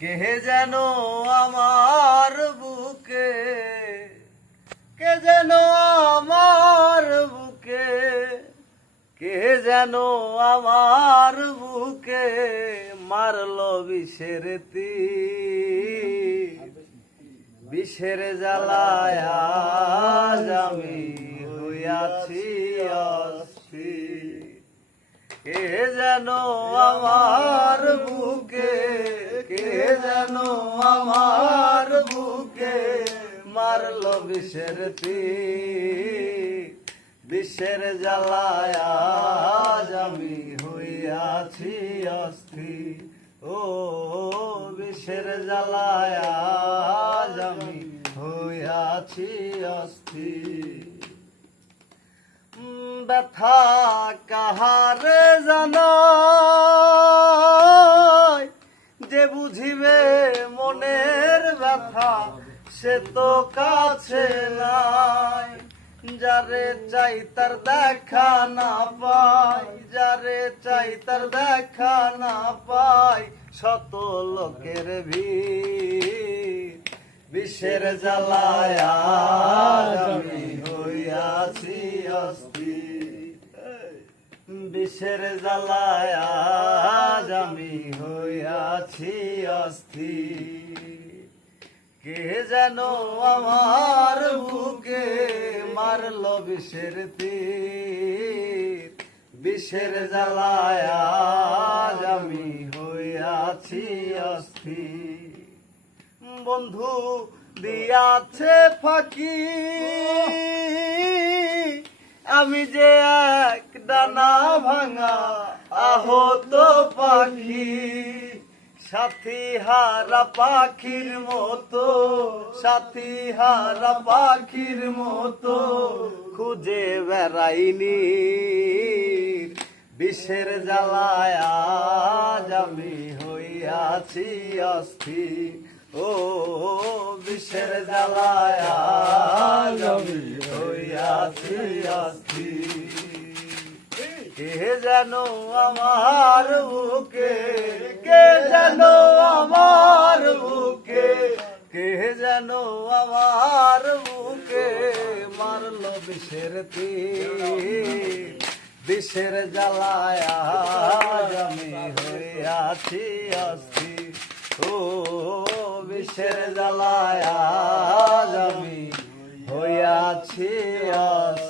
কে যেন আমার বুকে, কে যেন আমার বুকে, কে যেন আমার বুকে মারলো বিষের তীর। বিষের জ্বালায় আজ আমি হইয়াছি অস্থির। কে যেন আমার বুকে, কে যেন আমার বুকে মারলো বিষের তীর। বিষের জ্বালায় আজ আমি হইয়াছি অস্থির। ও বিষের জ্বালায় আজ আমি হইয়াছি অস্থির। ব্যথা কাহারে জানাই, যে বুঝিবে মনের ব্যথা সে তো কাছে নাই। যারে চাই তার দেখা না পাই, যারে চাই তার দেখা না পাই, শত লোকের ভিড়। বিষের জ্বালায় আজ আমি হইয়াছি অস্থির। বিষের জ্বালায় আজ আমি হইয়াছি অস্থির। কে যেন আমার বুকে মারলো বিষের তীর। বিষের জ্বালায় আজ আমি হইয়াছি অস্থির। বন্ধু দিয়াছে ফাঁকি, আমি যে এক ডানা ভাঙা আহত পাখি। সাথী হারা পাখির মতো, সাথী হারা পাখির মতো খুঁজে বেড়াইনি। বিষের জ্বালায় আজ আমি হইয়াছি অস্থির। ও বিষের জ্বালায় আজ আমি হইয়াছি অস্থির। কে যেন আমার বুকে, কে যেন আমার বুকে, কে যেন আমার বুকে মারলো বিষের তীর। বিষের জ্বালায় আজ আমি হইয়াছি অস্থির। ও বিষের জ্বালায় আজ আমি হইয়াছি অস্থির।